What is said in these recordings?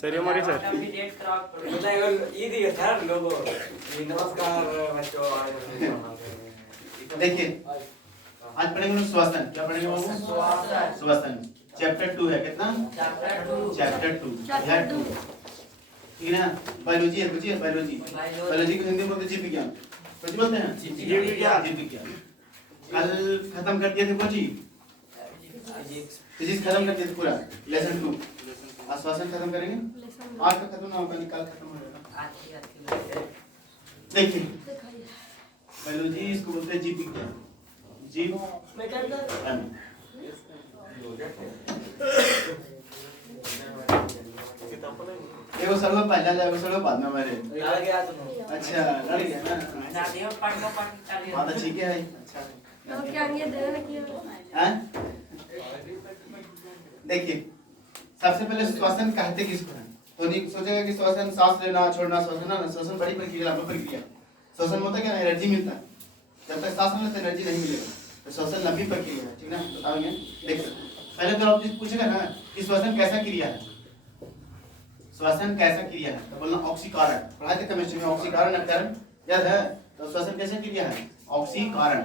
ಸರಿ ಮಾಡಿ ಸರ್ देखिए आज पढ़ेंगे लोग श्वसन। क्या पढ़ेंगे बाबू? श्वसन। चैप्टर 2 है। कितना? चैप्टर 2 ठीक है ना। बायोलॉजी है, बुझिए बायोलॉजी। बायोलॉजी को हिंदी में बोलते हैं जीव विज्ञान। कुछ बोलते हैं जीव विज्ञान। कल खत्म कर दिए थे कुछ फिजिक्स खत्म कर दिए थे पूरा लेसन 2। आश्वासन खत्म करेंगे। आज का खत्म ना होगा, कल खत्म हो जाएगा। देखिए बायोलॉजी इसको बोलते हैं जीव विज्ञान। जीव एगो सर्व पहला जाएगा, सर्व बाद में हमारे अच्छा लड़ गया ना। हाँ तो ठीक है। अच्छा हैं? देखिए सबसे पहले श्वसन कहते किसको है? तो नहीं सोचेगा कि श्वसन सांस लेना छोड़ना श्वसन ना। श्वसन बड़ी प्रक्रिया, लंबी प्रक्रिया। श्वसन में होता क्या, एनर्जी मिलता है। जब तक सांस नहीं लेते एनर्जी नहीं मिलेगा। तो श्वसन लंबी प्रक्रिया है, ठीक ना। बताओगे देखिए पहले तो आप जिस पूछेगा ना कि श्वसन कैसा क्रिया है, श्वसन कैसा क्रिया है तो बोलना ऑक्सीकरण। पढ़ाए थे केमिस्ट्री में ऑक्सीकरण अपकरण याद है। तो श्वसन कैसा क्रिया है? ऑक्सीकरण।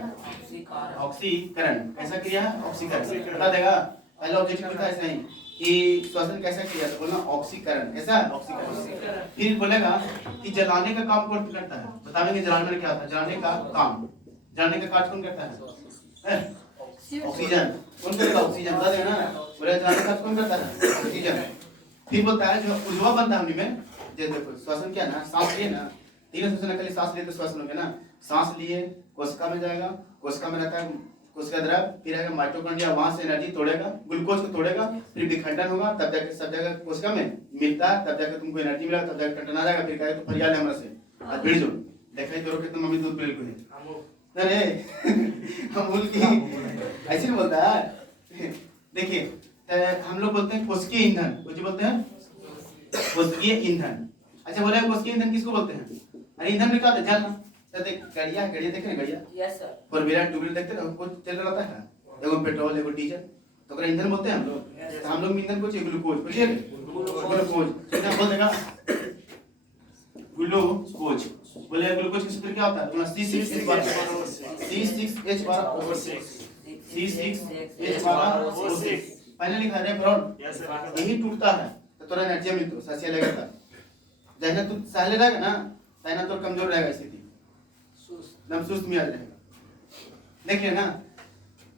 ऑक्सीकरण कैसा क्रिया है? ऑक्सीकरण बता देगा। पहले ऑब्जेक्टिव लिखा है ऐसे ही कि श्वसन कैसा क्रिया तो बोलना ऑक्सीकरण। कैसा? ऑक्सीकरण। फिर बोलेगा कि जलाने का काम कौन करता है? बताएंगे जलाने में क्या होता है। जलाने का काम, जलाने का कार्य कौन करता है? ऑक्सीजन। कौन करेगा? ऑक्सीजन। बता देगा ना। बोले जलाने का कार्य कौन करता है? ऑक्सीजन। फिर बोलता है जो ऊर्ध्वा बनता है हमने में जैसे देखो श्वसन क्या ना, सांस लिए ना, तीनों श्वसन खाली सांस लिए तो श्वसन हो गया ना। सांस लिए कोशिका में जाएगा, कोशिका में रहता है कोशिका द्रव, फिर आएगा माइटोकॉन्ड्रिया, वहां से एनर्जी तोड़ेगा, ग्लूकोज को तोड़ेगा, फिर विखंडन होगा, तब जाके सब जगह कोशिका में मिलता है, तब जाके तुमको एनर्जी मिलेगा, तब जाके टटना जाएगा। फिर कहेगा तो फरियाद है हमरा से आज भिड़ जो देखा तो कितना मम्मी दूध पिल को है। अरे अमूल की ऐसे नहीं बोलता है। देखिए हम लोग बोलते हैं कोशिकीय ईंधन। कुछ बोलते हैं कोशिकीय ईंधन। अच्छा बोले कोशिकीय ईंधन किसको बोलते हैं? अरे ईंधन में क्या होता है? जल ना। तो देख गाड़ियां देखे ना, गाड़ियां yes sir. Four wheeler two wheeler देखते ना, कुछ चल रहा होता है, एगो पेट्रोल एगो डीजल, तो ओकरा ईंधन बोलते हैं हम लोग। तो हम लोग ईंधन को ग्लूकोज बुझिए ग्लूकोज सीधा बोल देगा ग्लूकोज। बोले ग्लूकोज का सूत्र क्या होता है? C6H12 C6H12 पहले लिखा है ब्राउन। यही टूटता है तो थोड़ा एनर्जी मिलती है, सांस लेगा था जैसे तू सहले रहेगा ना तैना तो कमजोर रहेगा स्थिति, एकदम सुस्त में आ जाएगा। देखिए ना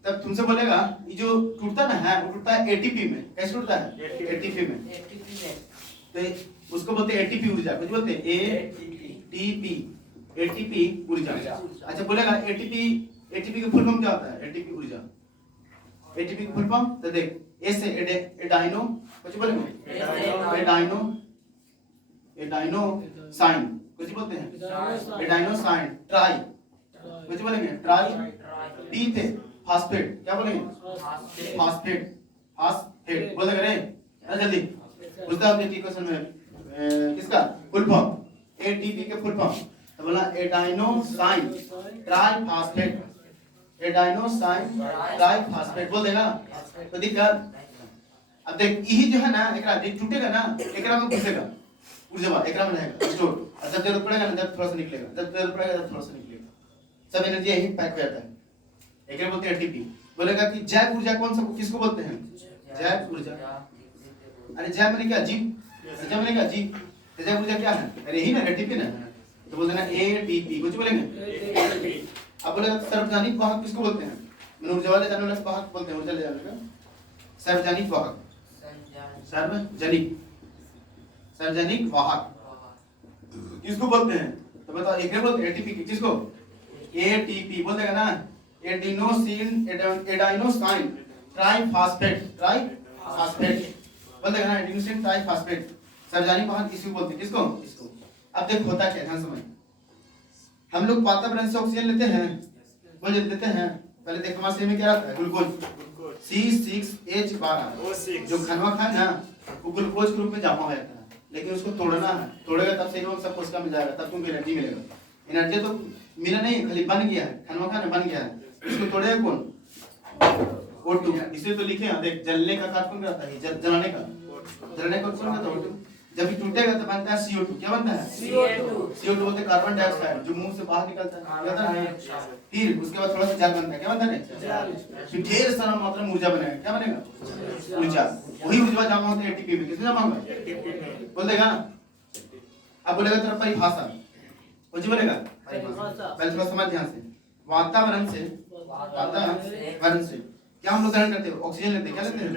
तब तुमसे बोलेगा ये जो टूटता ना है वो टूटता है एटीपी में। कैसे टूटता है? एटीपी में। तो उसको बोलते हैं एटीपी ऊर्जा। कुछ बोलते हैं एटीपी ऊर्जा। अच्छा बोलेगा एटीपी का फुल फॉर्म क्या होता है? एटीपी ऊर्जा। एटीपी का फुल फॉर्म तो देख ए से एडाइनो, कुछ बोलेंगे एडाइनोसाइन, कुछ बोलते हैं एडाइनोसाइन ट्राई, कुछ बोलेंगे ट्राई। पी थे फास्फेट, क्या बोलेंगे? फास्फेट बोल देगा रे जल्दी उसका ऑब्जेक्टिव क्वेश्चन में किसका फुल फॉर्म? एटीपी के फुल फॉर्म तो बोला एडाइनोसाइन ट्राइफॉस्फेट। एडाइनोसाइन ट्राइफॉस्फेट बोल देगा तो दिक्कत। अब देख यही जो है ना एकरा देख टूटेगा ना एकरा में घुसेगा ऊर्जा एकरा में रहेगा स्टोर, और जब जरूरत पड़ेगा ना जब थोड़ा सा निकलेगा, जब जरूरत पड़ेगा जब थोड़ा सा निकलेगा, सब एनर्जी यही पैक हो जाता है। एकरा बोलते हैं एटीपी। बोलेगा कि जैव ऊर्जा कौन सा किसको बोलते हैं? जैव ऊर्जा। अरे जैव माने क्या? जीव। जैव माने क्या? जीव। तो जैव ऊर्जा क्या है? अरे यही ना एटीपी ना, तो बोल देना एटीपी। कुछ बोलेंगे अब बोलेगा सार्वजनिक वाहक किसको बोलते हैं? मैंने ऊर्जा वाले जाने वाले वाहक बोलते हैं, ऊर्जा ले जाने का सार्वजनिक वाहक। सार्वजनिक वाहक किसको बोलते हैं? तो बताओ एक बोलते हैं एटीपी किसको? एटीपी बोल देगा ना एडाइनोसाइन ट्राइफॉस्फेट बोल देगा ना एडिनोसिन ट्राइफॉस्फेट। सार्वजनिक वाहक इसको बोलते हैं किसको? इसको। अब देख होता क्या ध्यान समझ। हम लोग वातावरण से ऑक्सीजन लेते हैं, बोल लेते हैं। पहले देख हमारे शरीर में क्या रहता है? ग्लूकोज C6H12 जो खाना खाए ना वो ग्लूकोज के रूप में जमा हो जाता है, लेकिन उसको तोड़ना है। तोड़ेगा तब से सब कोशिका में जाएगा, तब तुमको एनर्जी मिलेगा। एनर्जी तो मिला नहीं खाली बन गया है, खाना खाना बन गया है, इसको तोड़ेगा कौन? O2। इसलिए तो लिखे हैं देख जलने का कार्य कौन करता है? जलाने का जलने को कौन कहता है? जब ये टूटेगा तो बनता है CO2। क्या बनता है? CO2 बोलते हैं कार्बन डाइऑक्साइड, जो मुंह से बाहर निकलता है, क्या होता है? फिर उसके बाद थोड़ा सा जल बनता है। क्या बनता है? फिर ढेर सारा मात्रा में ऊर्जा बनेगा। क्या बनेगा? ऊर्जा। वही ऊर्जा जमा होती है ATP में। किसमें जमा होगा? बोल देगा ना। अब बोलेगा तेरा परिभाषा, कुछ बोलेगा परिभाषा। पहले थोड़ा समझ ध्यान से। वातावरण से क्या हम लोग ग्रहण करते हैं? ऑक्सीजन लेते हैं। क्या लेते हैं?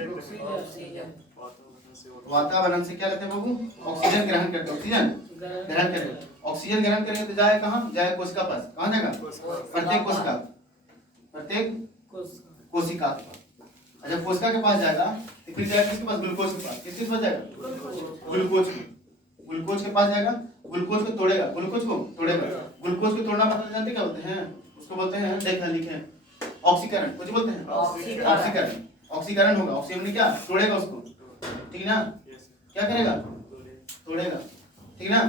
वातावरण से क्या लेते हैं बाबू? ऑक्सीजन ग्रहण करते हैं। ऑक्सीजन ग्रहण करेंगे। ऑक्सीजन ग्रहण करेंगे तो जाए कहाँ? जाए कोशिका पास। कहाँ जाएगा? प्रत्येक कोशिका के पास। अच्छा, कोशिका के पास जाएगा तो फिर जाएगा किसके पास? ग्लूकोज के पास। किसके पास जाएगा? ग्लूकोज के पास जाएगा। ग्लूकोज को तोड़ेगा। ग्लूकोज को तोड़ना मतलब जानते क्या बोलते हैं? उसको बोलते हैं, देखा लिखे, ऑक्सीकरण। कुछ बोलते हैं ऑक्सीकरण होगा। ऑक्सीजन क्या तोड़ेगा उसको, ठीक ना? क्या करेगा? तोड़ेगा, ठीक ना?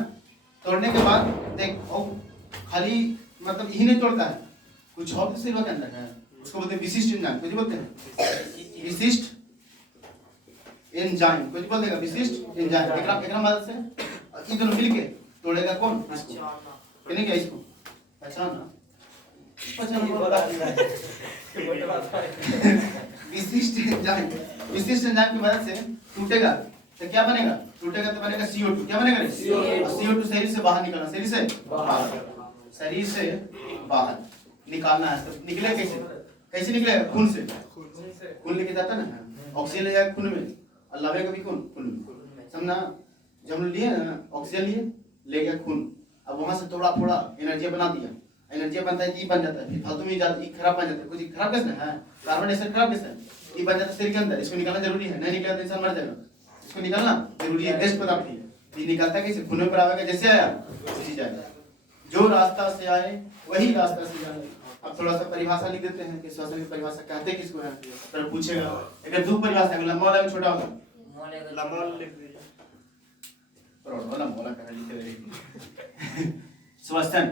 तोड़ने के बाद देख, खाली मतलब यही नहीं तोड़ता है, कुछ और सेवा के अंदर है। उसको बोलते हैं विशिष्ट एंजाइम। कुछ बोलते हैं विशिष्ट एंजाइम। कुछ बोल देगा विशिष्ट एंजाइम। एकरा मदद से ये दोनों मिलके तोड़ेगा कौन? कहने क्या इसको पहचानना विशिष्ट एंजाइम की मदद से टूटेगा तो क्या बनेगा? टूटेगा तो बनेगा CO2। क्या बनेगा? CO2 शरीर से बाहर निकलना। शरीर से बाहर निकालना है। तो निकले कैसे निकलेगा? खून से। खून लेके जाता ना, ऑक्सीजन ले जाएगा खून में और लावेगा भी खून में, समझना? जब हम लिए ना ऑक्सीजन ले गया खून, अब वहां से थोड़ा थोड़ा एनर्जी बना दिया। एनर्जी बनता है, बन जाता है, फिर फालतू में खराब बन जाता है। कुछ खराब कैसे है? कार्बन डाइऑक्साइड खराब कैसे है? ये बन जाता है शरीर के अंदर। इसको निकालना जरूरी है, नहीं निकला तो इंसान मर जाएगा। इसको निकालना जरूरी है। वेस्ट पदार्थ है, ये निकालता है कैसे? खून पर आवेगा, जैसे आया उसी जाएगा। जो रास्ता से आए वही रास्ता से जाए। अब थोड़ा सा परिभाषा लिख देते हैं कि श्वसन की परिभाषा कहते किसको है? तो पूछेगा अगर दो परिभाषा है, लंबा वाला छोटा वाला? लंबा वाला लिख दीजिए। श्वसन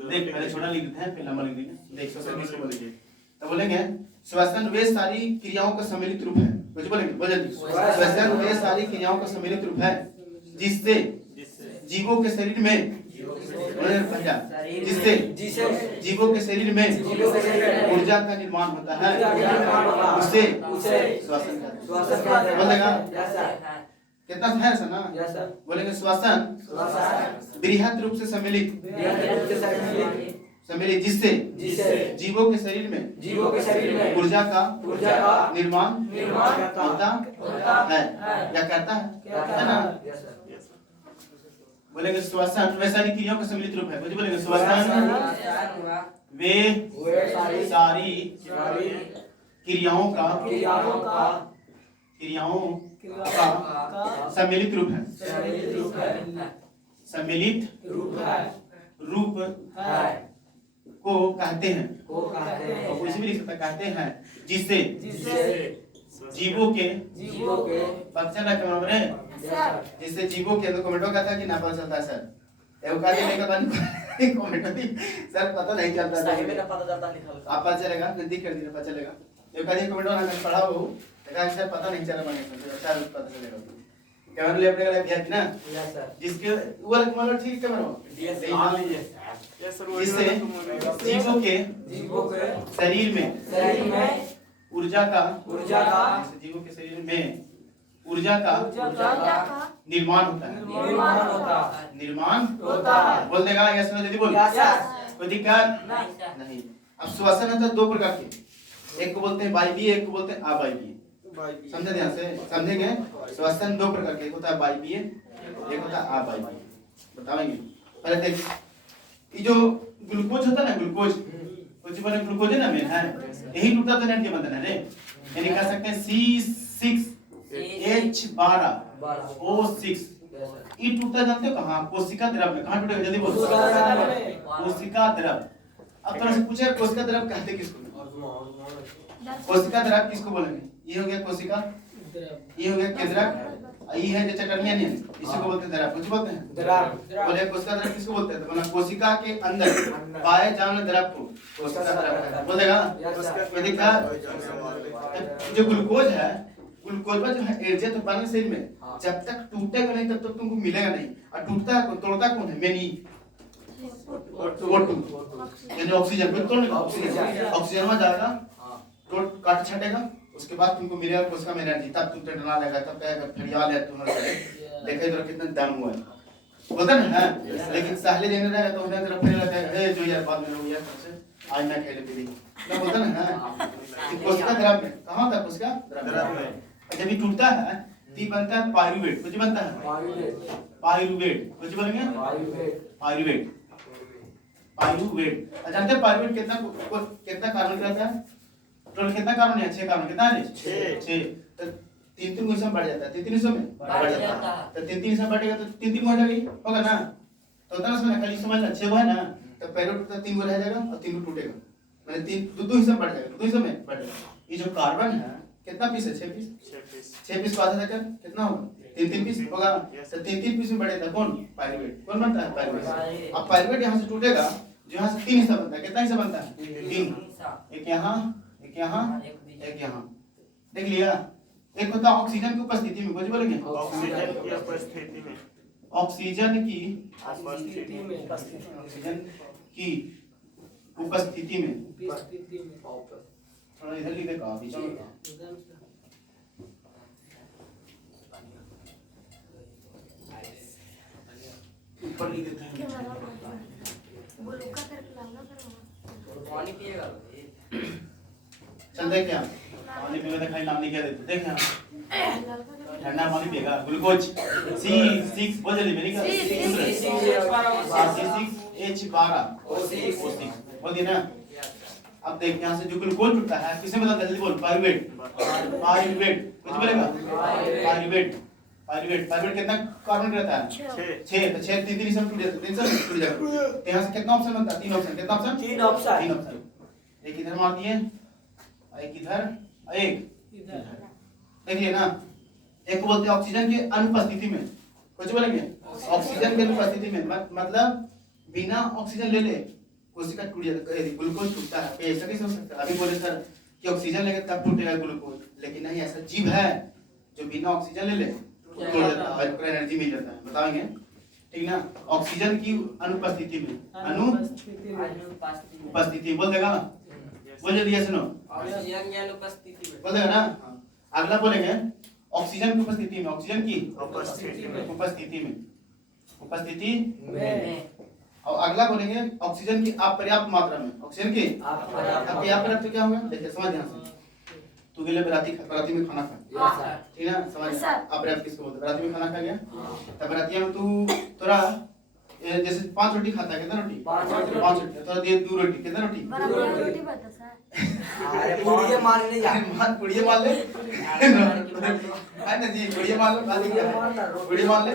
देख, पहले छोटा लिख देते हैं फिर लंबा लिख देंगे। देख श्वसन किसको बोलेंगे? तो बोलेंगे श्वसन वे सारी क्रियाओं का सम्मिलित रूप है। कुछ बोलेंगे श्वसन वे सारी क्रियाओं का सम्मिलित रूप है जिससे जीवों के शरीर में जीवों के शरीर में ऊर्जा का निर्माण होता है। उसे श्वसन कहते हैं। बोलेगा कितना है ऐसा ना? बोलेंगे श्वसन बृहद रूप से सम्मिलित जिससे जीवों के शरीर में ऊर्जा का निर्माण होता है या करता है ना? बोलेंगे श्वसन वे सारी क्रियाओं का सम्मिलित रूप है। बोलेंगे श्वसन वे सारी क्रियाओं का सम्मिलित रूप है। सम्मिलित रूप को कहते हैं। और कोई भी लिख सकता कहते हैं जिससे जीवों के पता चल रहा है? जिससे जीवों के अंदर कमेंटो कहता है कि ना पता चलता है सर। एवं काहे नहीं पता नहीं कमेंटो भी सर पता नहीं चलता है। मेरा पता चलता लिखा आप पता चलेगा, नजदीक कर दीजिए, पता चलेगा। एवं काहे कमेंटो ना पढ़ा हो तो सर पता नहीं चला माने अच्छा पता चलेगा। कैमरा ले अपने वाला भैया ना यस सर, जिसके वो मतलब ठीक कैमरा यस मान लीजिए जिससे जीवों के शरीर में ऊर्जा का जीवों के शरीर में ऊर्जा का निर्माण होता है। निर्माण बोल देगा यस में जल्दी बोल। कोई दिक्कत नहीं। अब श्वसन है तो दो प्रकार के, एक को बोलते हैं वायवीय, एक को बोलते हैं अवायवीय। समझे ध्यान से, समझेंगे? श्वसन दो प्रकार के, एक होता है वायवीय, एक होता है अवायवीय। बताएंगे पहले देख, ये जो ग्लूकोज होता है ना, ग्लूकोज कुछ बने ग्लूकोज है ना मेन है, यही टूटा तो एनर्जी बनता है रे। यानी कह सकते हैं C6H12O6 ये टूटा जानते हो कहाँ? कोशिका द्रव में। कहाँ टूटेगा जल्दी बोलो? कोशिका द्रव। अब थोड़ा सा पूछे कोशिका द्रव कहते किसको? कोशिका द्रव किसको बोलेंगे? ये हो गया कोशिका, ये हो गया केंद्रक, ये है जो चटनिया नहीं, इसी को बोलते हैं द्रव। कुछ बोलते हैं द्रव। बोले कोशिका द्रव किसको बोलते हैं? तो मतलब कोशिका के अंदर पाए जाने द्रव को कोशिका द्रव बोलेगा। जो ग्लूकोज है ग्लूकोज जो है एडजस्ट तो बना शरीर में, जब तक टूटेगा नहीं तब तक तुमको मिलेगा नहीं। और टूटता है तोड़ता कौन है? मैनी O2 यानी ऑक्सीजन को तोड़ने का, ऑक्सीजन में जाएगा तो काट छटेगा, उसके बाद तुमको मिलेगा कोशिका में एनर्जी, तब तुम टंडना लगा, तब कहेगा फरियाल है तुम्हारे देखे तो कितना दम हुआ है बोलता ना है। लेकिन सहले देने रहेगा तो उन्हें तरफ फरियाल कहेगा हे जो यार बाद में लोग यार सबसे आज मैं खेले पी ना बोलता ना है। कोशिका द्रव में कहां था? कोशिका द्रव में जब ये टूटता है तो बनता है पायरुवेट। कुछ बनता है पायरुवेट। कुछ बोलेंगे पायरुवेट। पायरुवेट जानते हैं पायरुवेट कितना कार्बन रहता है? टोटल कितना कार्बन है? 6 कार्बन। कितना है? 6। तो 3 हिस्सा बढ़ जाता है। 3 हिस्सों में बढ़ जाता है। तो 3 हिस्सा बढ़ेगा तो 3 हो जाएगा, होगा ना? तो उतना समझ खाली समझ ना 6 है ना, तो पहले टूटता 3 रह जाएगा और 3 टूटेगा, मैंने 2 हिस्सा बढ़ जाएगा, 2 हिस्सों में बढ़ जाएगा। ये जो कार्बन है कितना पीस है? 6 पीस। 6 पीस को आधा देकर कितना होगा? 3 पीस होगा। तो 3 पीस में बढ़ेगा कौन? पायरुवेट। कौन बनता है? पायरुवेट। अब पायरुवेट यहाँ से टूटेगा, जो यहाँ से 3 हिस्सा बनता है। कितना हिस्सा बनता है? 3। एक यहाँ, एक यहाँ, एक यहाँ। देख लिया? एक होता ऑक्सीजन की उपस्थिति में। कुछ बोलेंगे? ऑक्सीजन की उपस्थिति में। ऑक्सीजन की उपस्थिति में। ऑक्सीजन की उपस्थिति में। थोड़ा इधर लिख देगा, बीच में ऊपर लिख देते हैं। पानी पिएगा? चल देख क्या पानी पिएगा, दिखाई नाम नहीं क्या देते। देख यहाँ ठंडा पानी पिएगा। ग्लूकोज C6 बोल जल्दी मेरी का C6H12 O6 बोल दिया ना। अब देख यहाँ से जो ग्लूकोज टूटता है किसे बताता है? जल्दी बोल। पायरुवेट। पायरुवेट कुछ बोलेगा? पायरुवेट। पायरुवेट कितना कार्बन रहता है? 6। तो 6 3 हिस्सा में टूट जाता है। 3 हिस्सा में टूट जाएगा। तो यहाँ से कितना ऑप्शन बनता है? 3 ऑप्शन। कितना ऑप्शन? 3 ऑप्शन। एक इधर मार दिए, एक इधर, एक इधर। देखिए ना, एक को बोलते हैं ऑक्सीजन की अनुपस्थिति में। कुछ बोलेंगे? ऑक्सीजन की अनुपस्थिति में मतलब बिना ऑक्सीजन ले ले कोशिका टूट जाता है, ग्लूकोज टूटता है। ऐसा कैसे हो सकता है? अभी बोले सर कि ऑक्सीजन लेंगे तब टूटेगा ग्लूकोज, लेकिन नहीं, ऐसा जीव है जो बिना ऑक्सीजन ले ले तोड़ देता है, एनर्जी मिल जाता है। बताएंगे ठीक ना? ऑक्सीजन की अनुपस्थिति में। उपस्थिति बोल देगा? बोल जल्दी सुनो। ऑक्सीजन की अनुपस्थिति में बोल देगा ना? अगला बोलेंगे ऑक्सीजन की उपस्थिति में। ऑक्सीजन की उपस्थिति में। और अगला बोलेंगे ऑक्सीजन की अपर्याप्त मात्रा में। ऑक्सीजन की अपर्याप्त क्या होगा? देखिए समझ ध्यान से। तू गेले बराती में खाना खा, ठीक ना? समझ अपर्याप्त किसको बोलते हैं? बराती में खाना खा गया, तब बरातिया में तू तोरा जैसे 5 रोटी खाता है। कितना रोटी? 5 रोटी। तोरा दिए 2 रोटी। कितना रोटी? रोटी बता सर। अरे पुड़िया मार ले यार, पुड़िया मार ले है ना जी? पुड़िया मार लो, पुड़िया मार ले।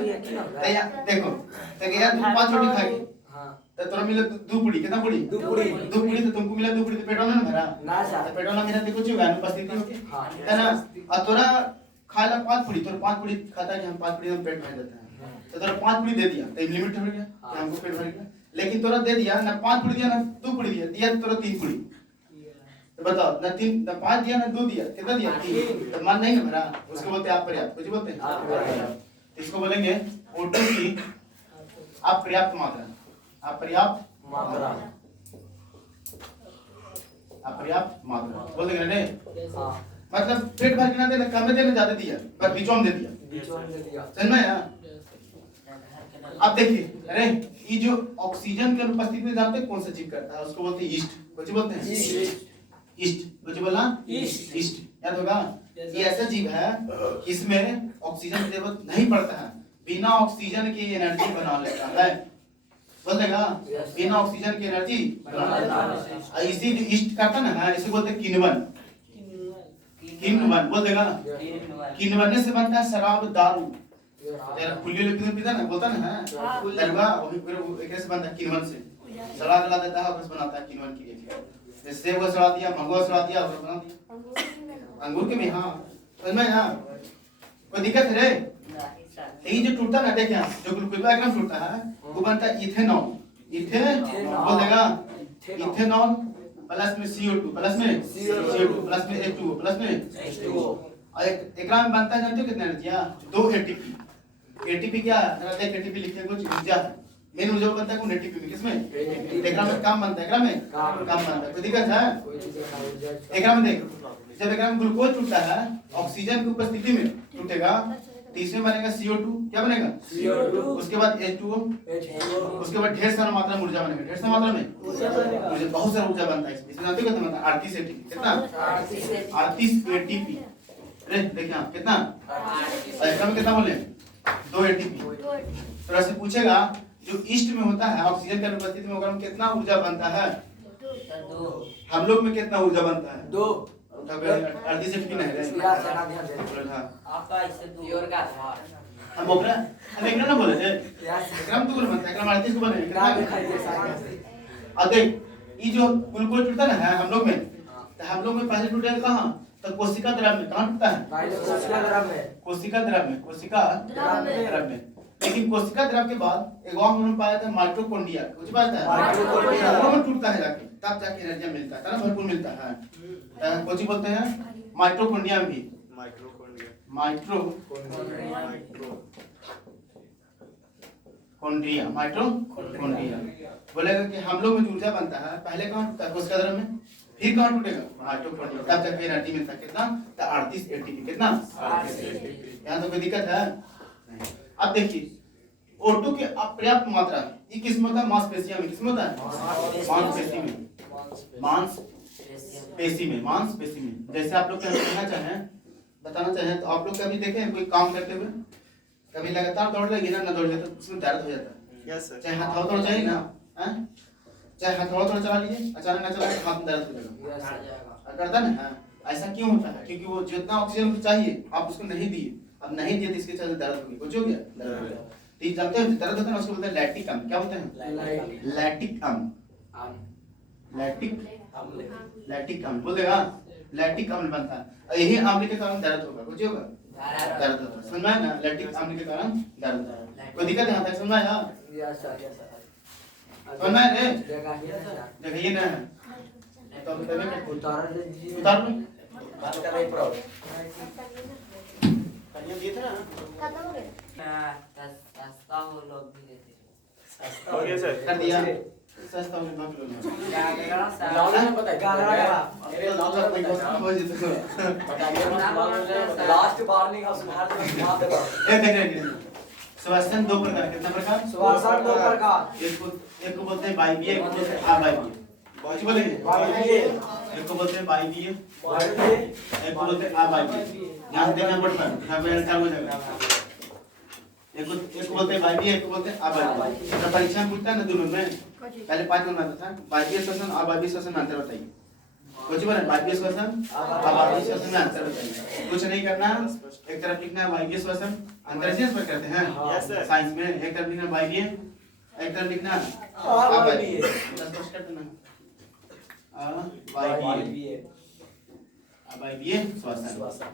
देखो तो यार तू 5 रोटी खाएगी, तो तोरा मिले 2 पूड़ी। कितना पूड़ी? 2 पूड़ी। तो तुमको मिला 2 पूड़ी, तो पेटो ना भरा ना सर। पेटो ना मिला तो कुछ होगा अनुपस्थिति होगी है ना? और तोरा खाला 5 पूड़ी, तोरा 5 पूड़ी खाता है कि हम 5 पूड़ी में पेट भर जाता है, तो तोरा 5 पूड़ी दे दिया तो लिमिट हो गया कि हमको पेट भर गया। लेकिन तोरा दे दिया ना 5 पूड़ी दिया ना 2 पूड़ी दिया तोरा 3 पूड़ी। तो बताओ ना 5 दिया ना 2 दिया, कितना दिया? 3। तो मन नहीं ना भरा, उसको बोलते हैं अपर्याप्त। कुछ बोलते हैं इसको बोलेंगे O2 की अपर्याप्त मात्रा। अपर्याप्त मात्रा बोल देंगे ना? मतलब पेट भर के ना देना, कम देना, ज्यादा दिया पर बीचों में दे दिया। समझ में आया? अब देखिए, अरे ये जो ऑक्सीजन की अनुपस्थिति में जानते हैं कौन सा जीव करता है? उसको बोलते हैं ईस्ट। कुछ बोलते हैं ईस्ट। कुछ बोलना? ईस्ट याद होगा? ये ऐसा जीव है इसमें ऑक्सीजन की जरूरत नहीं पड़ता है, बिना ऑक्सीजन की एनर्जी बना लेता है। बोल देगा? बिना ऑक्सीजन की एनर्जी बना लेता है। इसी जो ईस्ट करता है ना, इसे बोलते हैं किण्वन। किण्वन बोल देगा? किण्वन से बनता है शराब, दारू। तेरा खुली पीता ना, बोलता ना है दरवा, वही फिर एक से बनता है किण्वन से। सड़ा गला देता है, बस बनाता है किण्वन की। जैसे वो सड़ा दिया, मंगवा सड़ा दिया, और बना दिया। अंगूर के भी हाँ, समझ में? हाँ, कोई दिक्कत है? ये जो टूटता ना, देखिए जो ग्लूकोज एकदम टूटता है वो बनता है इथेनॉल। बोल देगा? इथेनॉल प्लस में CO2 प्लस में CO2 प्लस में H2O प्लस में और एक में बनता है जानते हो कितना एनर्जी? 2 एटीपी। एटीपी क्या है? देख एटीपी लिखते हैं कुछ ऊर्जा है। मेन ऊर्जा बनता है कौन? एटीपी में। किसमें? एकरा में काम बनता है, एकरा में काम बनता है। कोई दिक्कत है? एकरा में देख, जब एकरा में ग्लूकोज टूटता है ऑक्सीजन की उपस्थिति में टूटेगा तो इसमें बनेगा CO2। क्या बनेगा? CO2। उसके बाद H2O, उसके बाद ढेर सारा मात्रा में ऊर्जा बनेगा। ढेर सारा मात्रा में मुझे बहुत सारा ऊर्जा बनता है इसमें। जानते हो कितना बनता है? 38 एटीपी। कितना? 38 एटीपी। अरे देखिए आप कितना, और एकरा में कितना बोले? 2 एटीपी। तो ऐसे पूछेगा जो ईस्ट में होता है ऑक्सीजन की अनुपस्थिति में, में कितना ऊर्जा बनता है? 2। हम लोग में कितना ऊर्जा बनता है? 2। 38 एटीपी नहीं है। आपका इससे 2 और का था। हम बोला हम एकरा ना बोले थे एकरा में 2 बनता है, एकरा में 38 को बने एकरा और देख ये जो ग्लूकोज टूटता है हम लोग में, तो हम लोग में पहले टूटेगा कहां? तो कोशिका द्रव में। कहां टूटता है? कोशिका द्रव में। कोशिका द्रव में। कोशिका द्रव में। लेकिन कोशिका द्रव के बाद एक और हमने पाया था माइटोकॉन्ड्रिया। कुछ बात है? माइटोकॉन्ड्रिया वो टूटता है जाके, तब जाके एनर्जी मिलता है ना, भरपूर मिलता है। कुछ बोलते हैं माइटोकॉन्ड्रिया में भी। माइटोकॉन्ड्रिया बोलेगा कि हम लोग में ऊर्जा बनता है पहले कहां टूटता है? कोशिका द्रव में। फिर कहां टूटेगा? माइटोकॉन्ड्रिया। तब जाके एनर्जी मिलता है। कितना? 38 एटीपी। कितना? 38 एटीपी। यहां तो कोई दिक्कत है? अब देखिए O2 की अपर्याप्त मात्रा ये किस में होता है? मांसपेशियों में। किस में होता है? मांसपेशी में। मांसपेशी में। मांसपेशी में। जैसे आप लोग कहना चाहें, बताना चाहें तो आप लोग कभी देखे कोई काम करते हुए कभी लगातार दौड़ रहे ना दौड़ रहे तो उसमें दर्द हो जाता है। Yes sir. चाहे हथौड़ा चाहिए ना, चाहे हथौड़ा चला लीजिए, अचानक ना चला हाथ में दर्द हो जाएगा। करता ना? ऐसा क्यों होता है? क्योंकि वो जितना ऑक्सीजन चाहिए आप उसको नहीं दिए। अब नहीं दिए तो इसके चलते दर्द होगी। कुछ हो गया? दर्द हो गया। ठीक जानते हो दर्द होता है ना, उसको बोलते हैं लैक्टिक अम्ल। क्या बोलते हैं? लैक्टिक अम्ल। लैक्टिक अम्ल बोलेगा, लैक्टिक अम्ल बनता है और यही अम्ल के कारण दर्द होगा। कुछ होगा? दर्द होगा। समझ में आया ना? लैक्टिक अम्ल के कारण दर्द होगा। कोई दिक्कत यहां तक समझ में आया? समझ में आया रे? देखिए ना तो उतार लो। बात कर रही प्रो कन्या दिए थे ना? खत्म हो गया। सस्ता हो लोग भी देते हैं। सस्ता हो गया सर। कर दिया सस्ता हो गया। क्या करेगा सर? लाउड में पता है क्या लगा? अरे लाउड में हो जितना लास्ट बार नहीं का सुधार दे। देख श्वसन 2 प्रकार। कितना प्रकार? श्वसन 2 प्रकार। एक को बोलते हैं वायवीय, एक को बोलते हैं अवायवीय। कुछ बोलेंगे? वायवीय। एक को बोलते हैं वायवीय, वायवीय। एक को बोलते हैं अवायवीय। यहां से देखना बोर्ड पर, यहां पे क्या हो जाएगा? एक को बोलते हैं वायवीय, एक को बोलते हैं अवायवीय। जब परीक्षा में पूछता है ना दोनों में, पहले 5 नंबर आता था वायवीय श्वसन अवायवीय श्वसन में अंतर बताइए। कुछ बोले वायवीय श्वसन अवायवीय श्वसन में अंतर बताइए। कुछ नहीं करना, एक तरफ लिखना है वायवीय श्वसन, अंतर से पर करते हैं साइंस में। एक तरफ लिखना वायवीय, एक तरफ लिखना अवायवीय। स्पष्ट कर देना अवायवीय, अवायवीय श्वसन।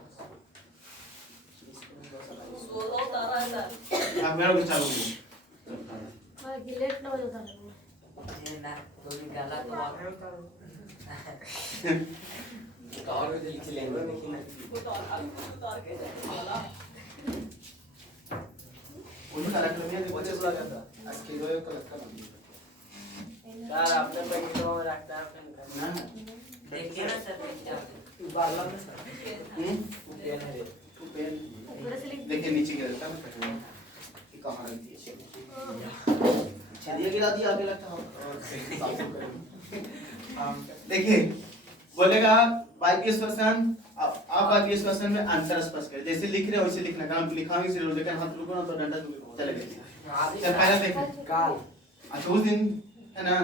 अब मेरा कुछ चालू है। हां गिलेट ना हो जाता है। ये ना तो निकाला तो आप और भी लिख लेंगे लेकिन उतार के जाएगा। उनको सारा कर दिया मुझे सुना करता आज के 2 का लगता है सर आपने पैकेट में रखता है ना। देखिए ना सर पिक्चर बाला में सर पेन है पेन ऊपर से लिख देखिए नीचे गिरता है ना ये कहां रहती है? चलिए गिरा दिया आगे लगता है। देखिए बोलेगा वायवीय श्वसन अवायवीय श्वसन में अंतर स्पष्ट करें। जैसे लिख रहे हो वैसे लिखना। काम लिखाओगे से लेकिन हाथ रुको ना तो डंडा चलेगा। चल पहला देखें काल। अच्छा उस दिन है ना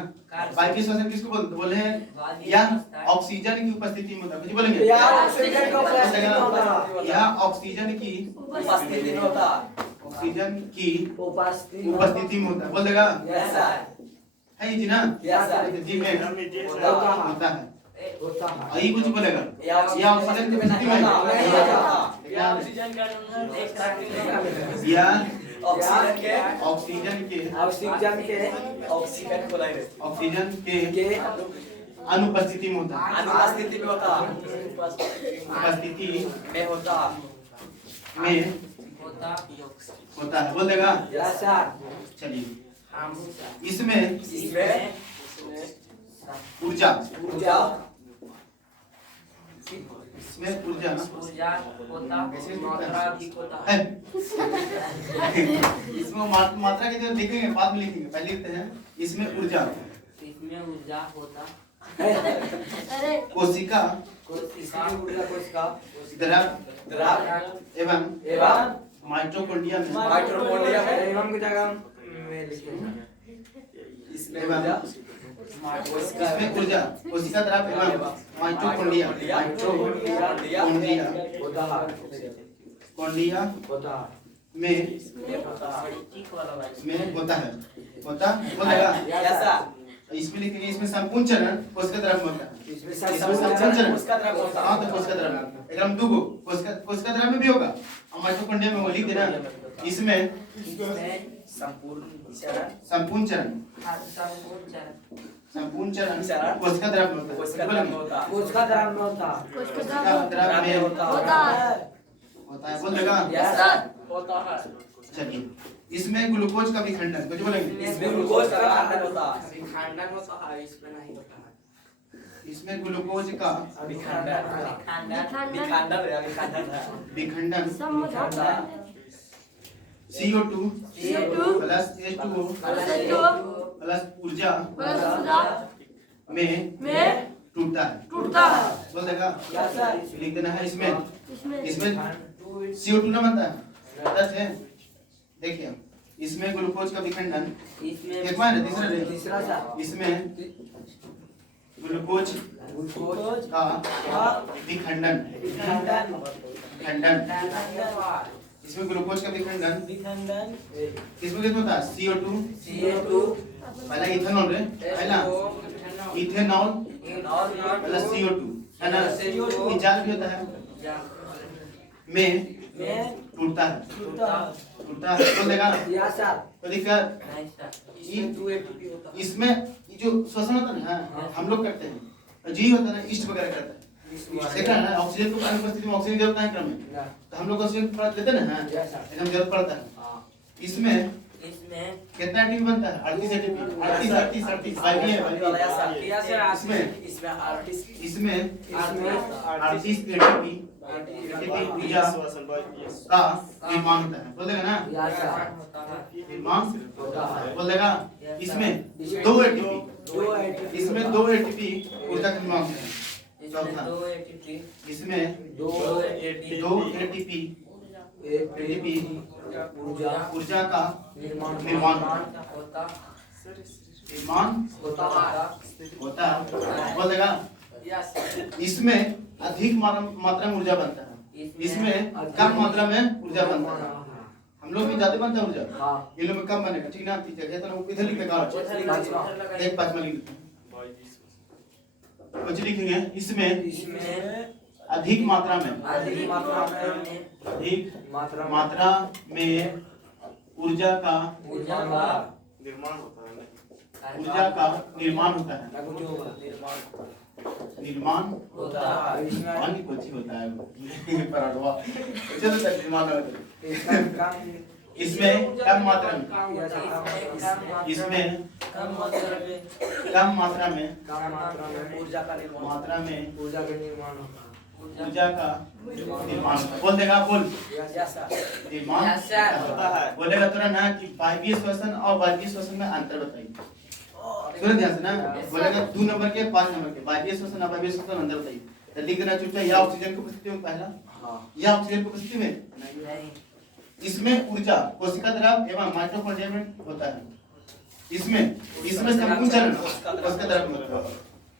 वायवीय श्वसन किसको बोलते हैं? या ऑक्सीजन की उपस्थिति में होता है। कुछ बोलेंगे? या ऑक्सीजन का उपस्थिति में होता है। या ऑक्सीजन की उपस्थिति में होता है। ऑक्सीजन की उपस्थिति में होता है। बोल देगा यस सर। है जी ना? Yes sir. जी में होता है। होता है। और ये कुछ बोलेगा या ऑक्सीजन की उपस्थिति में नहीं होता। या ऑक्सीजन का एक्सट्रैक्टिंग या ऑक्सीजन के ऑक्सीजन के ऑक्सीजन के ऑक्सीजन को लाइन ऑक्सीजन के अनुपस्थिति में होता है। अनुपस्थिति में होता उपस्थिति में होता में होता है। बोल देगा। Yes sir. चलिए इसमें इसमें ऊर्जा ऊर्जा इसमें ऊर्जा ऊर्जा होता मात्रा भी होता है। इसमें मात्रा के लिखेंगे बाद में लिखेंगे, पहले लिखते हैं इसमें ऊर्जा इसमें ऊर्जा होता अरे कोशिका कोशिका द्रव द्रव एवं एवं माइटोकॉन्ड्रिया में माइटोकॉन्ड्रिया में एवं की जगह में लिखेंगे इसमें एवं ऊर्जा इसमें ऊर्जा कोशिका द्रव एवं माइटोकॉन्ड्रिया कॉन्ड्रिया में ठीक वाला भाई में होता है। बोलेगा। Yes sir. इसमें लिखेंगे इसमें संपूर्ण चरण कोशिका द्रव में होता है। इसमें संपूर्ण चरण उसका तरफ होता हाँ तो कोशिका द्रव में एकदम दुगो कोशिका द्रव में भी होगा और माइटोकॉन्ड्रिया में वो लिख देना। इसमें संपूर्ण चरण संपूर्ण चरण संपूर्ण चरण कोशिका द्रव में होता है। उसका तरफ होता कोशिका द्रव में कोशिका द्रव में होता है। होता है। बोलेगा। Yes sir. होता है। चलिए इसमें ग्लूकोज का विखंडन कुछ बोलेंगे। इसमें ग्लूकोज का विखंडन होता है। विखंडन होता है इसमें नहीं होता है इसमें ग्लूकोज का विखंडन विखंडन विखंडन समझौता CO2 CO2 plus H2O plus ऊर्जा में टूटता है। बोल देगा। Yes sir. लिख देना है इसमें इसमें CO2 ना बनता है दस है। देखिए इसमें ग्लूकोज का विखंडन इसमें एक बार तीसरा तीसरा सर। इसमें ग्लूकोज का विखंडन खंडन इसमें ग्लूकोज का विखंडन किसमें किसमें होता है CO2 पहला इथेनॉल रे पहला इथेनॉल प्लस CO2 है ना। इथेनॉल भी होता है में टूटता है बोल देगा। Yes sir. तो दिक्कत इसमें जो श्वसन होता है ना हम लोग करते हैं जी होता है ना ईस्ट वगैरह करता है। देखा है ना ऑक्सीजन को अनुपस्थिति में ऑक्सीजन जरूरत है क्रम में तो हम लोग ऑक्सीजन लेते हैं ना एकदम जरूरत पड़ता है। इसमें कितना एटीपी बनता है 38 एटीपी 38 बाकी है इसमें 38 एटीपी ऊर्जा का निर्माण होता है। बोल देगा ना निर्माण बोल देगा। इसमें 2 एटीपी इसमें 2 एटीपी ऊर्जा का निर्माण होता है। चौथा इसमें 2 एटीपी ऊर्जा का निर्माण होता है। बोल देगा। इसमें अधिक मात्रा में ऊर्जा बनता है इसमें कम मात्रा में ऊर्जा बनता है। हम लोग में ज्यादा बनता है ऊर्जा ये लोग में कम बनेगा ठीक ना। जगह तो इधर लिखेगा एक पांच में लिखते हैं कुछ लिखेंगे। इसमें अधिक मात्रा में ऊर्जा का निर्माण होता है। निर्माण होता है कुछ होता है पराठवा चलो तक निर्माण इसमें कम मात्रा में ऊर्जा का निर्माण बोल देगा। बोल निर्माण बोलेगा तुरंत ना कि वायवीय श्वसन और वायवीय श्वसन में अंतर बताइए। सुनो ध्यान से ना बोलेगा 2 नंबर के 5 नंबर के वायवीय श्वसन और वायवीय श्वसन अंतर बताइए। जल्दी करना चुपचाप या ऑक्सीजन की उपस्थिति में पहला या ऑक्सीजन की उपस्थिति में इसमें ऊर्जा कोशिका द्रव एवं माइटोकॉन्ड्रिया में होता है। इसमें संपूर्ण चरण कोशिका द्रव में होता है।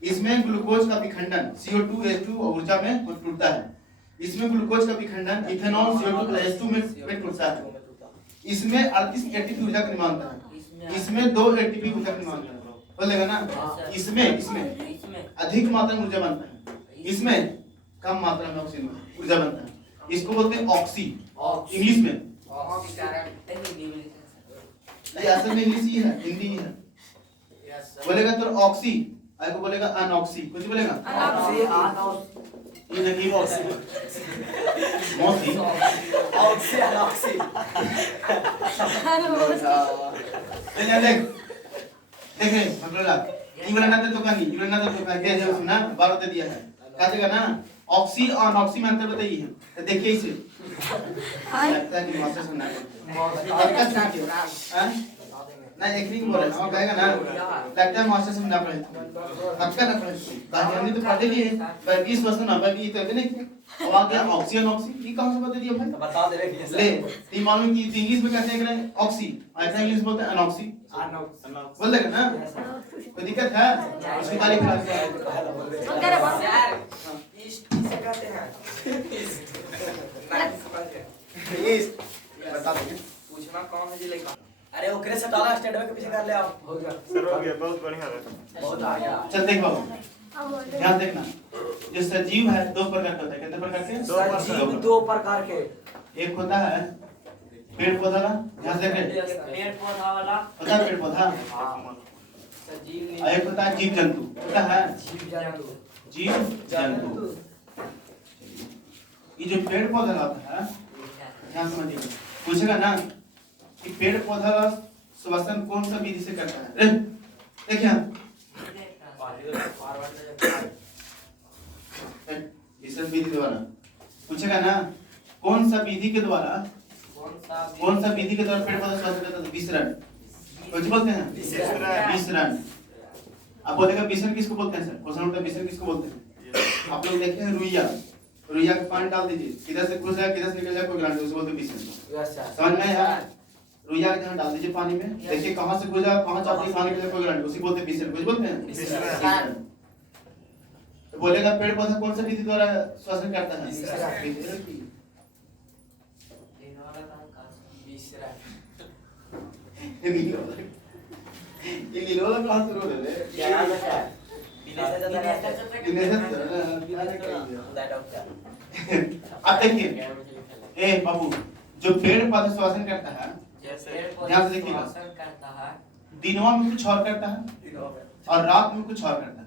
इसमें ग्लूकोज का विखंडन CO2 H2 और ऊर्जा में टूटता है। इसमें ग्लूकोज का विखंडन इथेनॉल CO2 H2 में टूटता है। इसमें 38 एटीपी ऊर्जा का निर्माण होता है। इसमें 2 एटीपी ऊर्जा का निर्माण होता है। बोलेगा ना। इसमें अधिक मात्रा में ऊर्जा बनता है इसमें कम मात्रा में ऑक्सीजन ऊर्जा बनता है। इसको बोलते हैं ऑक्सी इंग्लिश में असल में इंग्लिश ही है हिंदी ही है। बोलेगा तो ऑक्सी आई को बोलेगा अनऑक्सी, कुछ बोलेगा ऑक्सी ये देखिए ऑक्सी मौसी ऑक्सी ऑक्सी देख देख रे मतलब इवन ना तो कहानी इवन ना तो कहानी दे जो सुना 12 दे दिया है कहा देगा ना ऑक्सी और अनऑक्सी में अंतर बताइए तो देखिए इसे लगता है कि मास्टर सुनना है ना एक नहीं बोल रहा कहेगा ना लगता है मास्टर सुनना पड़ेगा पक्का ना पड़ेगा हमने तो पढ़े लिए पर 20 वर्ष ना पर ये तो नहीं अब आ गया ऑक्सी अनऑक्सी ये कहां से बता दिया भाई बता दे रहे हैं ले तो मालूम कि इंग्लिश में कहते हैं ऑक्सी ऐसा इंग्लिश बोलते हैं अनऑक्सी बोल देगा ना कोई दिक्कत है इसकी तारीफ करा यार इसे कहते हैं इस बता देंगे पूछना कौन है जी लेकर अरे ओकरे से डाला स्टैंड में के पीछे कर ले आओ हो गया सर हो गया बहुत बढ़िया रहा बहुत आ गया चल देख बाबू ध्यान देखना जो सजीव है दो प्रकार का होता है कितने प्रकार के सजीव दो प्रकार के एक होता है पेड़ पौधा वाला ध्यान देख रहे पेड़ पौधा वाला होता है पेड़ पौधा सजीव और एक होता है जीव जंतु होता है जीव जंतु जीव जंतु ये जो पेड़ पौधा होता है ध्यान समझिए पूछेगा ना कि पेड़ पौधा श्वसन कौन सा विधि से करता है रे देखिए इस विधि द्वारा पूछेगा ना कौन सा विधि के द्वारा पेड़ पौधा श्वसन करता है विसरण कुछ बोलते हैं विसरण आप बोलेगा विसरण किसको बोलते हैं सर क्वेश्चन उठता है विसरण किसको बोलते हैं आप लोग देखे हैं रुइया का पानी डाल दीजिए किधर से घुस जाए किधर से निकल जाए कोई गारंटी उसे बोलते हैं विसरण समझ में आया रुइया के जहाँ डाल दीजिए पानी में देखिए कहाँ से घुस जाए कहाँ चाहती पानी के लिए कोई गारंटी उसी बोलते हैं विसरण कुछ बोलते हैं विसरण तो बोलेगा पेड़ पौधा कौन सा विधि द्वारा श्वसन करता है ये लीलोला कहाँ से रोल है यार बेटा अब देखिए ए बाबू जो पेड़ पौधा श्वसन करता है ध्यान से देखिएगा दिनवा में कुछ और करता है और रात में कुछ और करता है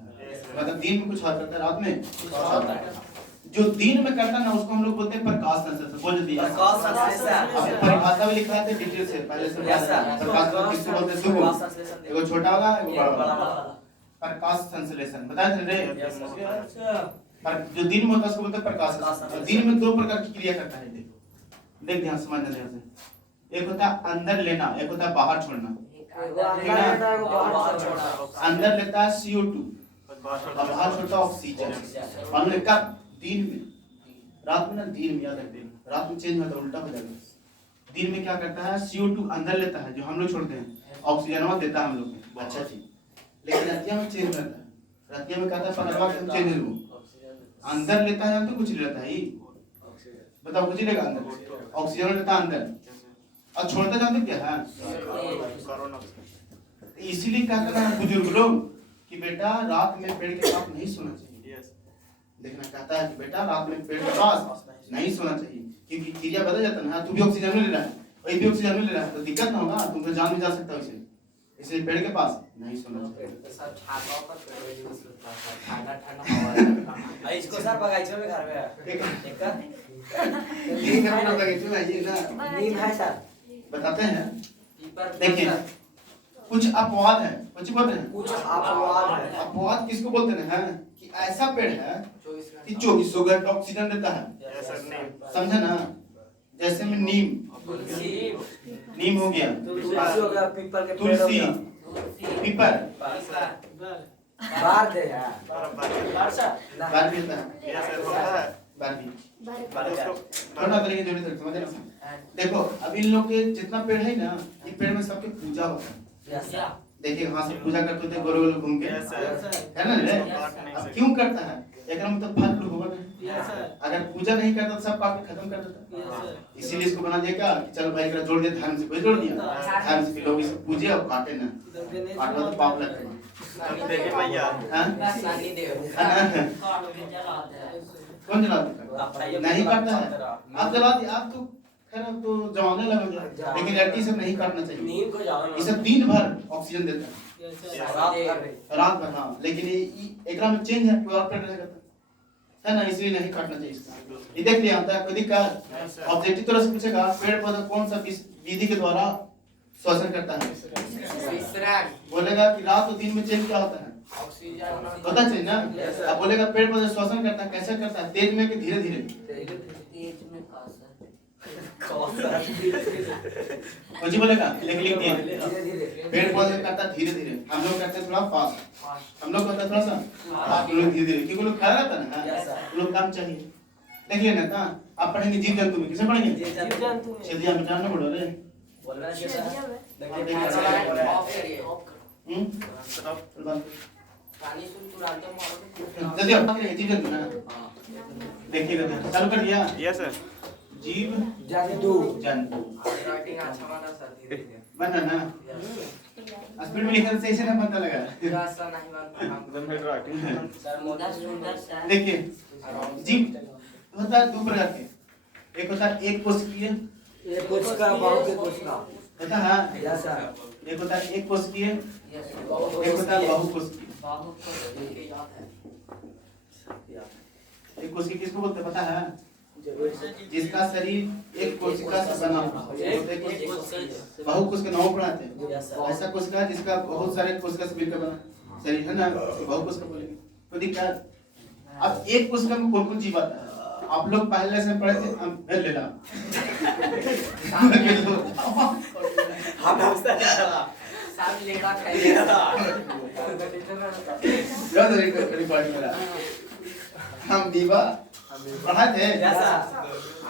मतलब दिन में कुछ और करता है रात में कुछ और करता है जो दिन में करता है ना उसको हम लोग बोलते हैं प्रकाश संश्लेषण बोल दिया प्रकाश संश्लेषण परिभाषा भी लिखा है डिटेल से पहले से प्रकाश किसको बोलते हैं सुगम एगो छोटा वाला एगो बड़ा वाला प्रकाश संश्लेषण बताए थे रे पर जो दिन में होता है उसको बोलते हैं प्रकाश संश्लेषण दिन में दो प्रकार की क्रिया करता है देख ध्यान समझना ध्यान से एक होता है अंदर लेना एक होता है बाहर छोड़ना अंदर लेता है CO2 और बाहर छोड़ता है ऑक्सीजन मालूम है कब दिन में रात में ना दिन में याद रखते हैं रात में चेंज होता है उल्टा हो जाएगा दिन में क्या करता है CO2 अंदर लेता है जो हम लोग छोड़ते हैं ऑक्सीजन देता है हम लोग को अच्छा चीज लेकिन रतिया में चेंज करता है रतिया में कहता है पगलवा के चेंज हो अंदर लेता है तो कुछ नहीं लेता है बताओ कुछ लेगा अंदर ऑक्सीजन लेता है अंदर और छोड़ता जानते क्या है इसीलिए कहते हैं बुजुर्ग लोग कि बेटा रात में पेड़ के पास नहीं सोना चाहिए देखना कहता है कि बेटा रात में पेड़ के पास नहीं सोना चाहिए क्योंकि क्रिया बदल जाता है ना तू भी ऑक्सीजन ले रहा है वही भी ऑक्सीजन ले रहा है तो दिक्कत ना होगा तुमको जान भी जा सकता है उसे इसलिए पेड़ के पास नहीं सोना चाहिए सब छाता पर ठंडा ठंडा हवा इसको सर बगीचे में घर में है ठीक है ठीक यही करना लगे तू ना ये ना नीम है सर बताते हैं पीपर देखिए कुछ अपवाद है कुछ बोलते हैं कुछ अपवाद है अपवाद किसको बोलते हैं कि ऐसा पेड़ है कि 24 घंटे ऑक्सीजन देता है समझे ना जैसे में नीम हो गया तुलसी हो गया पीपल के पेड़ हो तुलसी गया पीपर बार दे यार बार देता है बार भी थोड़ा तरीके जोड़े तक समझे ना देखो अब इन लोग के जितना पेड़ है ना ये पेड़ में सबके पूजा होता है देखिए वहां से पूजा करते थे गोल गोल घूम के है ना रे अब क्यों करता है एक मतलब फल होगा ना अगर पूजा नहीं करता तो सब काट के खत्म कर देता इसीलिए इसको बना दिया क्या कि चलो भाई एकरा जोड़ दे धर्म से कोई जोड़ दिया धर्म से लोग इसे पूजे और काटे ना काटवा तो पाप लगता है देखिए भैया हां सानी दे कौन जलाता है नहीं काटता है आप जला दिए आप तो खैर अब तो जमाने लगे लेकिन लड़की सब नहीं काटना चाहिए नीम को जाओ ये सब दिन भर ऑक्सीजन देता है रात भर हाँ, लेकिन ये एकरा में चेंज है, कोई और कट रहेगा है ना, इसलिए नहीं काटना चाहिए इसका। ये देख लिया होता है, कोई दिक्कत ऑब्जेक्टिव तरह से पूछेगा पेड़ पौधा कौन सा विधि के द्वारा श्वसन करता है, बोलेगा कि रात और दिन में चेंज क्या होता है, पता चाहिए ना। अब बोलेगा पेड़ पौधा श्वसन करता है, कैसे करता है, तेज में कि धीरे धीरे, कुछ बोलेगा लिख दिए, पेड़ पौधे करता है धीरे धीरे, हम लोग करते हैं थोड़ा फास्ट, हम लोग करते हैं थोड़ा सा आप लोग धीरे धीरे, क्योंकि लोग खड़ा रहता है ना, लोग काम चाहिए। देखिए ना था आप पढ़ेंगे जीव जंतु में, किसे पढ़ेंगे, चलिए हम जानना बोलो रे जल्दी आप पढ़ेंगे जीव जंतु ना, देखिएगा चालू कर दिया। Yes sir. जीव जंतु जंतु राइटिंग अच्छा बना सर, धीरे धीरे बना ना, स्पीड में लिखने से ऐसे ना पता लगा। रास्ता नहीं बन द मिड राइटिंग। देखिए जीव होता है दो प्रकार के, एक होता है एक कोशिकीय, एक कोशिका बहुत कोशिका होता है यस सर, एक होता है एक कोशिकीय, एक होता है बहुकोशिकीय। एक कोशिकीय किसको बोलते हैं पता है, जिसका शरीर एक कोशिका से बना हुआ है, बहुकोश के नाम पढ़ाते हैं। ऐसा कोशिका जिसका बहुत सारे कोशिका से मिलकर बना शरीर है ना, बहुकोश का बोलेंगे। तो दिक्कत अब एक कोशिका में कौन कौन जीव आता है, आप लोग पहले से पढ़े थे, हम लेना साथ लेड़ा खाइए रिकॉर्डिंग मेरा हम दीवा पढ़ाए थे,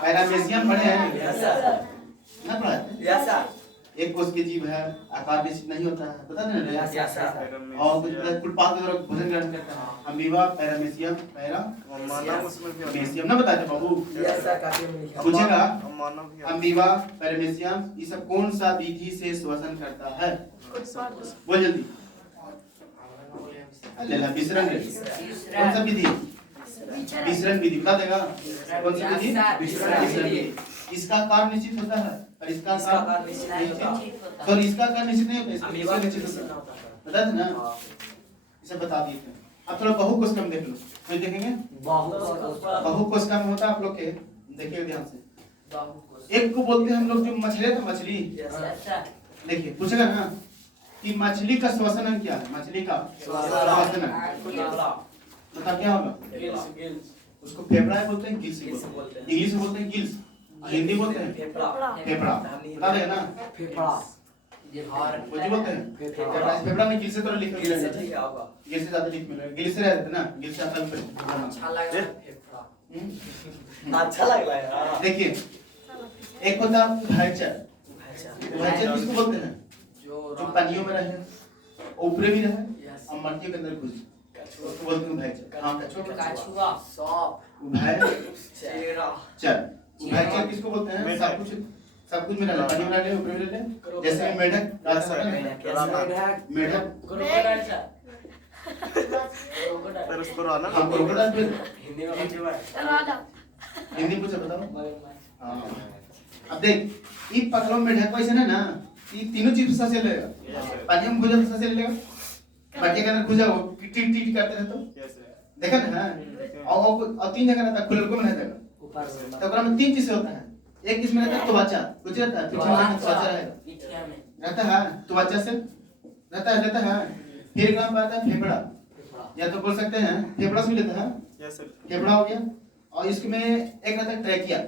पैरामेशियम पढ़े हैं ना, पढ़ाए थे। एक कोश के जीव है, आकार निश्चित नहीं होता है, पता नहीं ना, और कुछ फुटपाथ के द्वारा भोजन ग्रहण करता है। अमीबा, पैरामेशियम, पैरामेशियम ना बताए थे बाबू, पूछेगा अमीबा, पैरामेशियम ये सब कौन सा विधि से श्वसन करता है, बोल जल्दी। ले ला विसरण, कौन सा विधि, विसरण विधि बता देगा, कौन सी विधि, विसरण विधि। इसका आकार निश्चित होता है और इसका आकार निश्चित, सॉरी इसका आकार निश्चित नहीं होता, इसका निश्चित होता है, बता देना, इसे बता दिए थे। अब थोड़ा बहुकोश का देख लो, तो देखेंगे बहुकोश का होता है आप लोग के, देखिए ध्यान से। एक को बोलते हैं हम लोग जो मछली था, मछली देखिए पूछेगा ना कि मछली का श्वसन क्या है, मछली का श्वसन बता क्या होगा, उसको फेफड़ा बोलते हैं, गिल्स बोलते हैं, इंग्लिश में बोलते हैं गिल्स, हिंदी बोलते हैं फेफड़ा, बता देगा ना फेफड़ा वो जी बोलते हैं फेफड़ा में गिल्स से तो लिख मिलेगा, गिल्स से ज्यादा लिख मिलेगा, गिल्स से रहते ना, गिल्स से आता है अच्छा लग रहा है फेफड़ा, अच्छा लग रहा है। देखिए एक होता है उभयचर, उभयचर किसको बोलते हैं, जो पानियों में रहे, ऊपरे भी रहे और मट्टी के अंदर घुस, उसको बोलते हैं उभयचर। हाँ कछुआ, सांप, उभयचर, उभयचर किसको बोलते हैं, सब कुछ में रहता है, पानी में रहते हैं, ऊपर में रहते हैं, जैसे मेढक, मेढक सर उसको राना हम क्रोकोडाइल भी हिंदी में हिंदी पूछे बताओ। हाँ अब देख ये पकड़ो मेढक वैसे ना, ये तीनों चीज सांस लेगा, पानी में घुसा तो सांस लेगा, मट्टी के अंदर घुसा वो टीट टीट करते रहते हो, देखा ना, और तीन जगह रहता है, खुले को नहीं रहता, तो ओकरा में तीन चीजें होता है, एक किस्म रहता है त्वचा, कुछ रहता है पीछे में त्वचा रहता है, त्वचा से रहता है, फिर एक नाम आता है फेफड़ा, या तो बोल सकते हैं फेफड़ा से लेता है, फेफड़ा हो गया, और इसमें एक रहता है ट्रैकिया,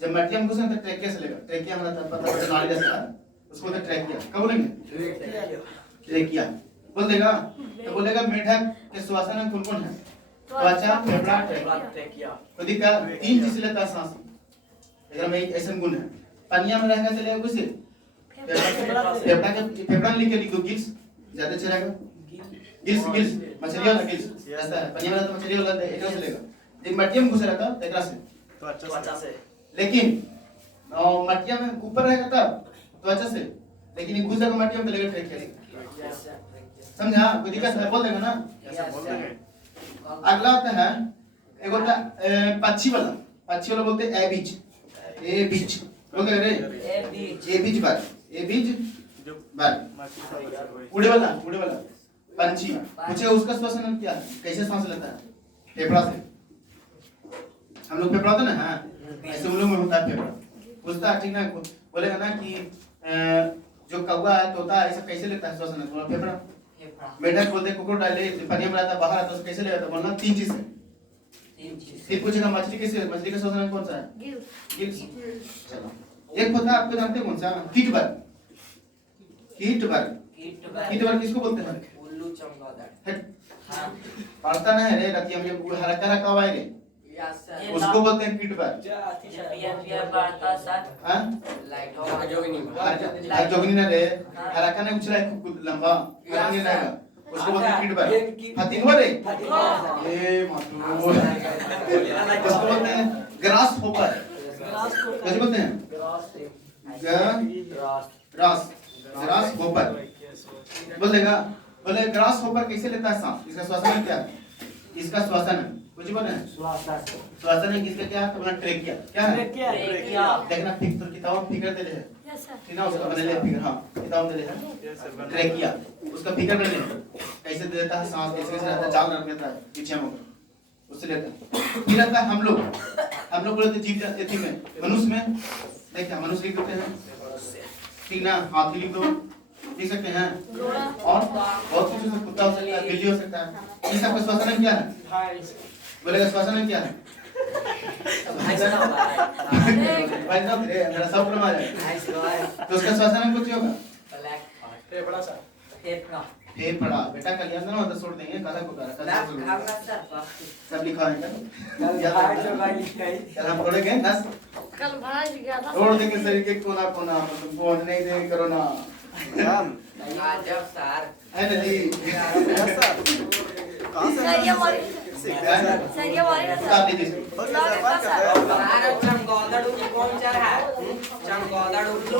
जब मट्टी में घुसे तो ट्रैकिया से लेगा, ट्रैकिया में रहता है पता है नाली जैसा है, उसको बोलते हैं ट्रैकिया, क्या बोलेंगे ट्रैकिया बोल देगा, तो बोलेगा मेढक के श्वसन में कौन कौन है, त्वचा, फेफड़ा, ट्रैकिया, तो दिखा तीन चीज लेता है सांस, अगर में एक ऐसा गुण है, पानिया में रहेगा चलेगा कुछ फेफड़ा लिख के लिखो, गिल्स ज्यादा चलेगा, गिल्स गिल्स मछली वाला गिल्स ऐसा है, पानी वाला तो मछली वाला एकरा से लेगा, एक मट्टी में घुस रहता है एकरा से, त्वचा से, लेकिन मट्टी में ऊपर रहेगा तब त्वचा से, लेकिन ये घुस जाएगा मट्टी में तो लेगा ट्रैकिया से, समझा, कोई दिक्कत है बोल देगा ना। अगला आता है एक होता है पक्षी वाला बोलते हैं एबीज, एबीज बोलते हैं रे, एबीज बात, एबीज जो बल बाकी सब बचा हुआ है। उड़े वाला पंछी पूछे उसका श्वसन क्या है, कैसे सांस लेता है? फेफड़ा से। हम लोग फेफड़ा होता है ना, हाँ ऐसे उन लोग में होता है फेफड़ा। पूछता है ठीक ना, बोलेगा ना कि जो कौवा है तोता है, ऐसा कैसे लेता है श्वसन? बोला फेफड़ा। मेढक बोलते क्रोकोडाइल पानी में रहता है, बाहर आता है, उसको कैसे लेता है? बोलना 3 चीज से। फिर पूछेगा मछली कैसे, मछली का श्वसन कौन सा है? गिल्स। चलो एक होता है, आपको जानते हैं कौन सा? कीट बर किसको बोलते हैं? उल्लू चमगादड़। हट, हाँ पढ़ता ना है रे रतिया में, जो हरा कौवा है रे, यस सर। उसको बोलते हैं कीट बर। पियर बढ़ता सर। हाँ लाइट होगा जो भी नहीं। आज जोगनी ना रे, हरा का ना उछला है खूब लंबा, हरा नहीं रहेगा, उसको बोलते हैं कीट बर। फतिंगा रे, ये मातू, उसको बोलते हैं ग्रास होपर। कैसे बोलते हैं? Grass hopper. बोल देगा, बोले ग्रास होपर कैसे लेता है सांस? इसका श्वसन क्या है? इसका श्वसन कुछ बोले श्वसन है किसका क्या है? तो बोला ट्रेकिया। क्या है? देखना फिक तो किताब फिगर दे ले है, ठीक ना, उसका बने ले फिगर। हाँ किताब दे ले है ट्रेकिया, उसका फिगर बने ले कैसे देता है सांस, कैसे रहता है, चाल रख देता है पीछे में, उससे लेता है। फिर आता है हम लोग बोलते जीव जंतु में, मनुष्य में देखा मनुष्य लिख देते हैं, ठीक ना, हाथी लिख दो, लिख सकते हैं, और बहुत कुछ हो सकता है, कुत्ता हो सकता है, बिल्ली हो सकता है। ये सबका श्वसन क्या है? बोलेगा श्वसन क्या है? भाई साहब रे मेरा सब प्रमाण है, तो उसका श्वसन कुछ होगा? फेफड़ा। बेटा कल्याण ना तो छोड़ देंगे, कल को करा सब लिखा है कल हम पढ़े गए 10 कल भाज गया था। छोड़ देंगे शरीर के कोना कोना, तुमको नहीं दे करो ना, राम आजब सर। है ना जी? कहाँ से सर ये हमारी सर ये हमारी ना किताब सर। दीजिए। और कैसा बात करते हैं? चमगादड़ कौन सा है? चमगादड़ उल्लू